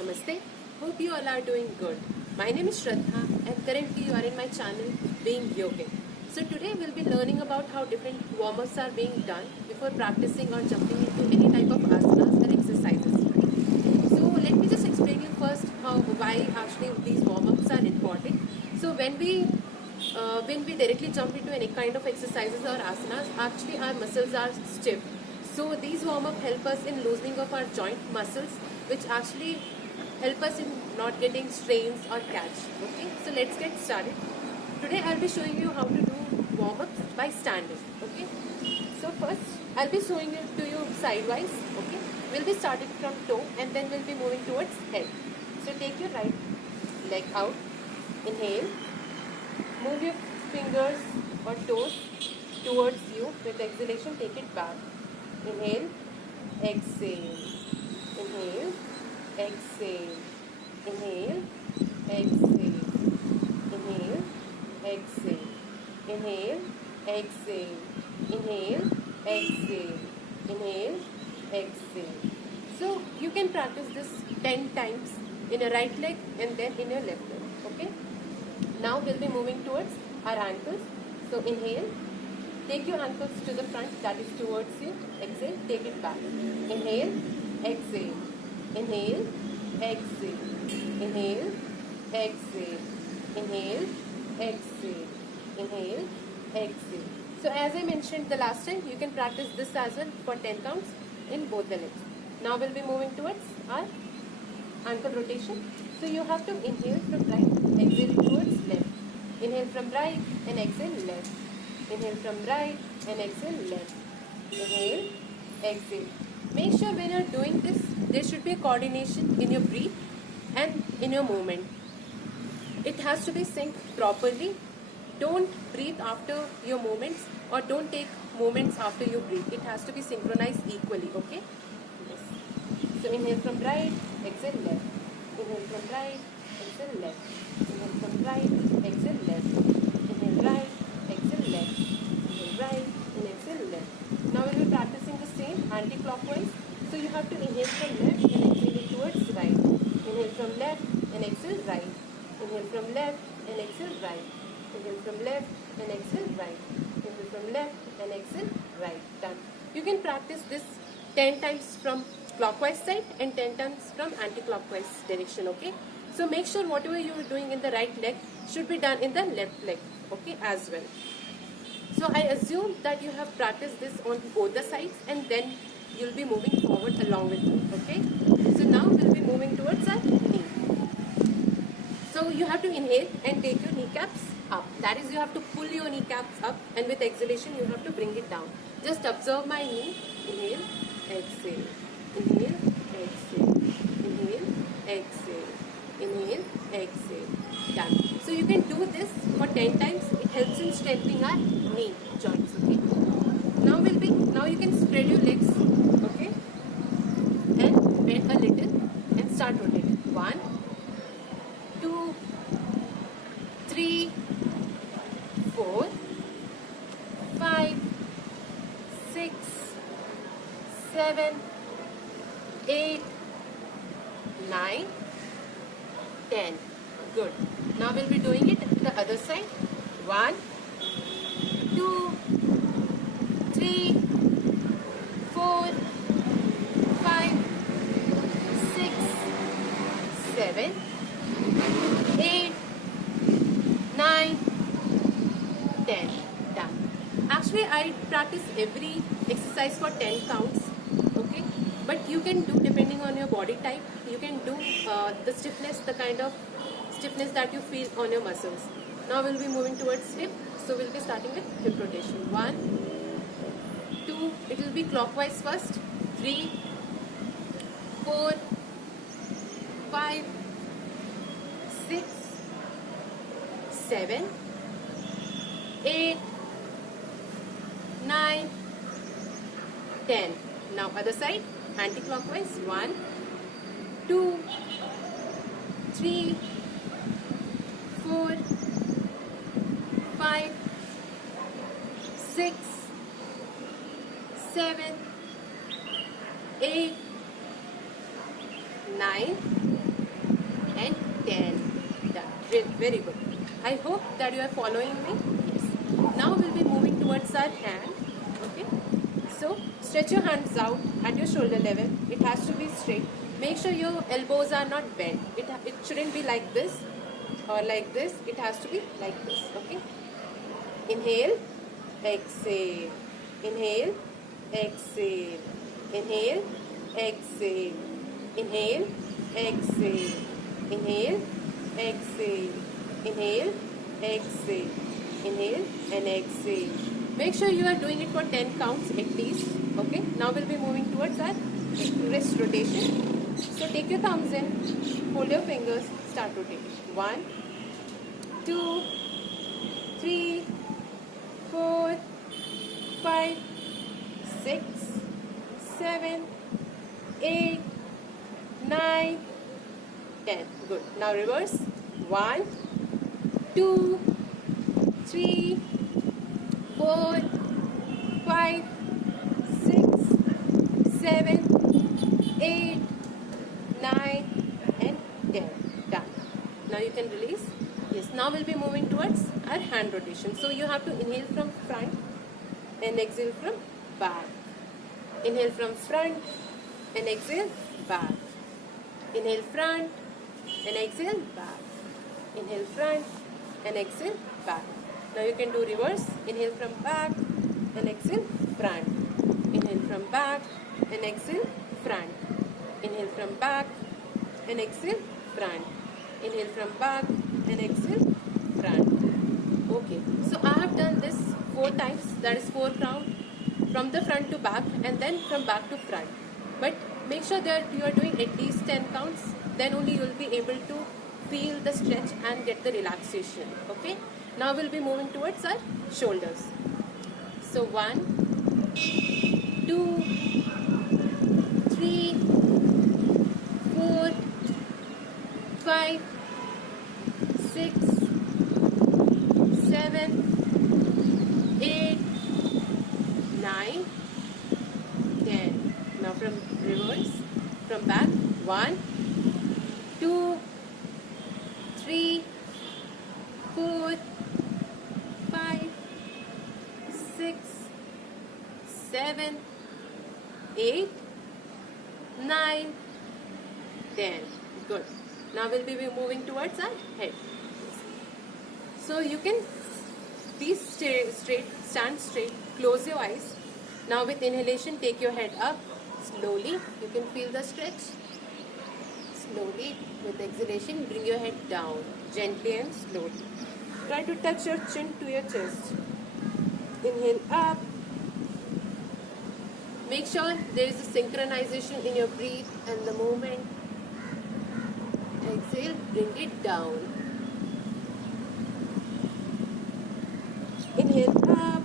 Namaste. Hope you all are doing good. My name is Shraddha and currently you are in my channel Being Yogic. So today we'll be learning about how different warm-ups are being done before practicing or jumping into any type of asanas or exercises. So let me just explain you first why actually these warm-ups are important. So when we directly jump into any kind of exercises or asanas, actually our muscles are stiff. So these warm-up help us in loosening of our joint muscles, which actually help us in not getting strains or catch. Okay, so let's get started. Today I'll be showing you how to do warm-ups by standing. Okay, so first I'll be showing it to you sidewise. Okay, we'll be starting from toe and then we'll be moving towards head. So take your right leg out, inhale, move your fingers or toes towards you. With exhalation, take it back. Inhale, exhale, inhale, exhale, inhale, exhale, inhale, exhale, inhale, exhale, inhale, exhale, inhale, exhale. So you can practice this 10 times in your right leg and then in your left leg. Okay. Now we'll be moving towards our ankles. So inhale, take your ankles to the front, that is towards you. Exhale, take it back. Inhale, exhale, inhale, exhale, inhale, exhale, inhale, exhale, inhale, exhale. So as I mentioned the last time, you can practice this as well for 10 counts in both the legs. Now we'll be moving towards our ankle rotation. So you have to inhale from right, exhale towards left. Inhale from right and exhale left. Inhale from right and exhale left. Inhale, exhale. Make sure when you're doing this, there should be a coordination in your breath and in your movement. It has to be synced properly. Don't breathe after your movements or don't take movements after you breathe. It has to be synchronized equally, okay? Yes. So inhale from right, exhale left. Inhale from right, exhale left. Inhale from right, exhale left. Inhale right, exhale left. Inhale right and exhale left. Now we'll be practicing the same anti-clockwise. So you have to inhale from left and exhale towards right. Inhale from left and exhale right. Inhale from left and exhale right. Inhale from left and exhale right. Inhale from left and exhale right. Done. You can practice this 10 times from clockwise side and 10 times from anti-clockwise direction. Okay. So make sure whatever you are doing in the right leg should be done in the left leg. Okay, as well. So I assume that you have practiced this on both the sides and then you'll be moving forward along with me. Okay. So now we'll be moving towards our knee. So you have to inhale and take your kneecaps up. That is, you have to pull your kneecaps up and with exhalation you have to bring it down. Just observe my knee. Inhale, exhale. Inhale, exhale. Inhale, exhale. Inhale, exhale. Done. So you can do this for 10 times. It helps in strengthening our knee joints. Okay. Now you can spread your legs. Okay. And bend a little and start rotating. 1, 2, 3, 4, 5, 6, 7, 8, 9, 10. Good. Now we'll be doing it the other side. 1, 2, 3, 4, 5, 6, 7, 8, 9, 10. Done. Actually, I practice every exercise for 10 counts. Okay. But you can do, depending on your body type, you can do the stiffness, the kind of stiffness that you feel on your muscles. Now we'll be moving towards hip. So we'll be starting with hip rotation. 1, 2, it will be clockwise first. 3, 4, 5, 6, 7, 8, 9, 10. Now other side, anti-clockwise. 1, 2, 3, 4, 5, 6, 7, 8, 9, 10. Done. Very good. I hope that you are following me. Yes. Now we'll be moving towards our hand. Okay. So stretch your hands out at your shoulder level. It has to be straight. Make sure your elbows are not bent. It shouldn't be like this or like this. It has to be like this. Okay. Inhale, exhale. Inhale, exhale. Inhale, exhale. Inhale, exhale. Inhale, exhale. Inhale, exhale. Inhale and exhale. Make sure you are doing it for 10 counts at least. Okay. Now we'll be moving towards our wrist rotation. So take your thumbs in, hold your fingers, start rotating. 1, 2, 3, 4, 5, 6, 7, 8, 9, 10. Good. Now reverse. 1, 2, 3, 4, 5, 6, 7, 8, 9 and 10. Done. Now you can release. Yes, now we'll be moving towards our hand rotation. So you have to inhale from front and exhale from back. Inhale from front and exhale back. Inhale front and exhale back. Inhale front and exhale back. Now you can do reverse. Inhale from back and exhale front. Inhale from back and exhale front. Inhale from back and exhale front. Inhale from back and exhale front. Okay, so I have done this 4 times, that is 4 rounds from the front to back and then from back to front. But make sure that you are doing at least 10 counts, then only you will be able to feel the stretch and get the relaxation. Okay, now we'll be moving towards our shoulders. So 1, 2, 3, 4, 5, 6, 7, 8, 9, 10. Now from reverse, from back. 1, 2, 3, 4, 5, 6, 7, 8, 9, 10. Good. Now we'll be moving towards our head. So you can be straight, stand straight, close your eyes. Now with inhalation, take your head up. Slowly, you can feel the stretch. Slowly, with exhalation, bring your head down, gently and slowly. Try to touch your chin to your chest. Inhale up. Make sure there is a synchronization in your breath and the movement. Exhale, bring it down. Inhale up.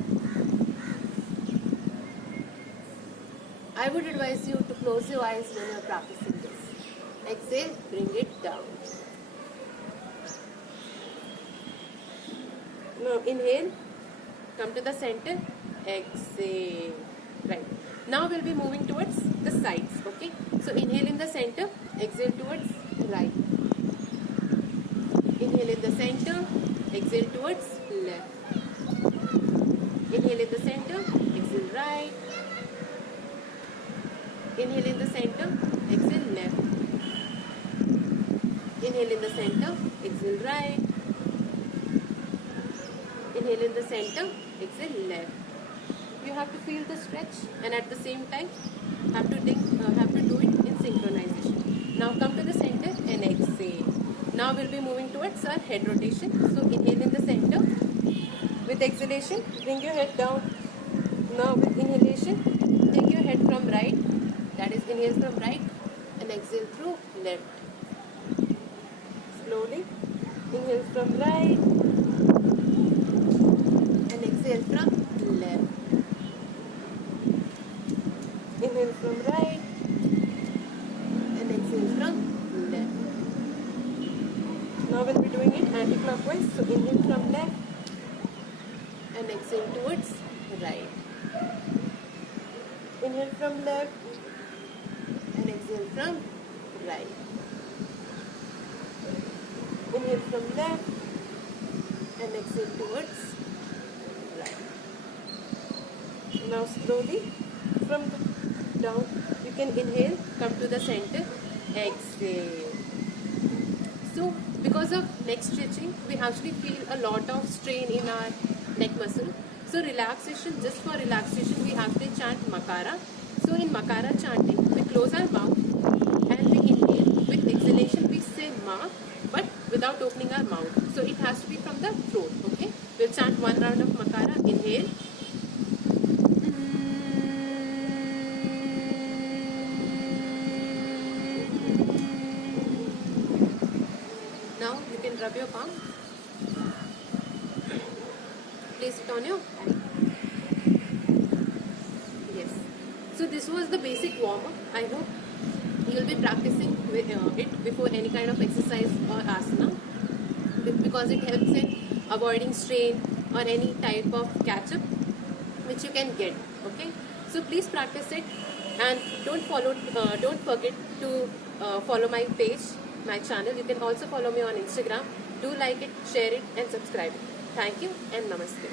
I would advise you to close your eyes when you are practicing this. Exhale, bring it down. Now inhale, come to the center, exhale. Right. Now we'll be moving towards the sides. Okay. So inhale in the center, exhale towards right. Inhale in the center, exhale towards left. Inhale in the center, exhale right. Inhale in the center, exhale left. Inhale in the center, exhale right. Inhale in the center, exhale left. You have to feel the stretch and at the same time have to do it in synchronization. Now come to the center and exhale. Now we'll be moving towards our head rotation. So inhale in the center. With exhalation, bring your head down. Now with inhalation, take your head from right. That is inhale from right and exhale through left. Slowly inhale from right and exhale from left. Inhale from right and exhale from left. Now we'll be doing it anti-clockwise. So inhale from left and exhale towards right. Inhale from left and exhale from right. Inhale from left and exhale towards right. Now slowly from the down, you can inhale, come to the center, exhale. So because of neck stretching, we actually feel a lot of strain in our neck muscle. So relaxation, just for relaxation, we actually chant Makara. So in Makara chanting, we close our mouth and we inhale. With exhalation, we say Ma, but without opening our mouth. So it has to be from the throat, okay? We'll chant one round of Makara, inhale. Now you can rub your palm. Place it on your eye. Yes. So this was the basic warm-up. I hope you will be practicing with, it before any kind of exercise or asana, because it helps in avoiding strain or any type of catch-up which you can get. Okay. So please practice it, and don't forget to follow my page, my channel. You can also follow me on Instagram. Do like it, share it, and subscribe it. Thank you and namaste.